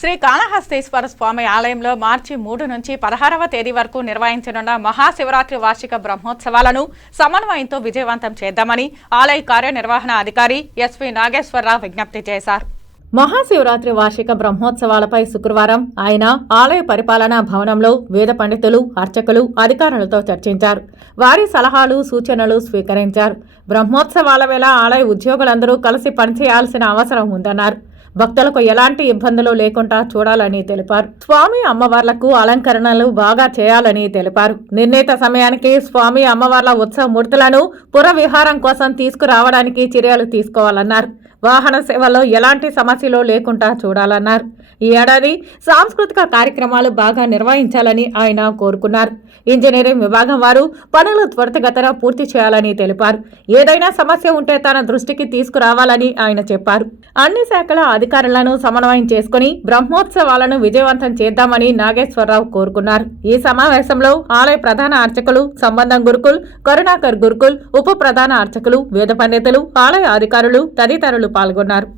శ్రీ కాళహస్తీశ్వర స్వామి ఆలయంలో మార్చి మూడు నుంచి పదహారవ తేదీ వరకు నిర్వహించనున్న మహాశివరాత్రి వార్షిక బ్రహ్మోత్సవాలను సమన్వయంతో విజయవంతం చేద్దామని ఆలయ కార్యనిర్వహణ అధికారి ఎస్వి నాగేశ్వరరావు విజ్ఞప్తి చేశారు. మహాశివరాత్రి వార్షిక బ్రహ్మోత్సవాలపై శుక్రవారం ఆయన ఆలయ పరిపాలనా భవనంలో వేద పండితులు అర్చకులు అధికారులతో చర్చించారు. వారి సలహాలు సూచనలు స్వీకరించారు. బ్రహ్మోత్సవాల వేళ ఆలయ ఉద్యోగులందరూ కలిసి పనిచేయాల్సిన అవసరం ఉందన్నారు. భక్తులకు ఎలాంటి ఇబ్బందులు లేకుండా చూడాలని తెలిపారు. స్వామి అమ్మవార్లకు అలంకరణలు బాగా చేయాలని తెలిపారు. నిర్ణీత సమయానికి స్వామి అమ్మవార్ల ఉత్సవ మూర్తులను పురవిహారం కోసం తీసుకురావడానికి చర్యలు తీసుకోవాలన్నారు. వాహన సేవలో ఎలాంటి సమస్యలు లేకుండా చూడాలన్నారు. ఈ ఏడాది సాంస్కృతిక కార్యక్రమాలు బాగా నిర్వహించాలని ఆయన కోరుకున్నారు. ఇంజనీరింగ్ విభాగం వారు పనులు త్వరితగతన పూర్తి చేయాలని తెలిపారు. ఏదైనా సమస్య ఉంటే తన దృష్టికి తీసుకురావాలని ఆయన చెప్పారు. అన్ని శాఖల అధికారులను సమన్వయం చేసుకుని బ్రహ్మోత్సవాలను విజయవంతం చేద్దామని నాగేశ్వరరావు కోరుకున్నారు. ఈ సమావేశంలో ఆలయ ప్రధాన అర్చకులు సంబంధం గురుకుల్ కరుణాకర్ గురుకుల్ ఉప ప్రధాన అర్చకులు వేద పండితులు ఆలయ అధికారులు తదితరులు పాల్గొన్నారు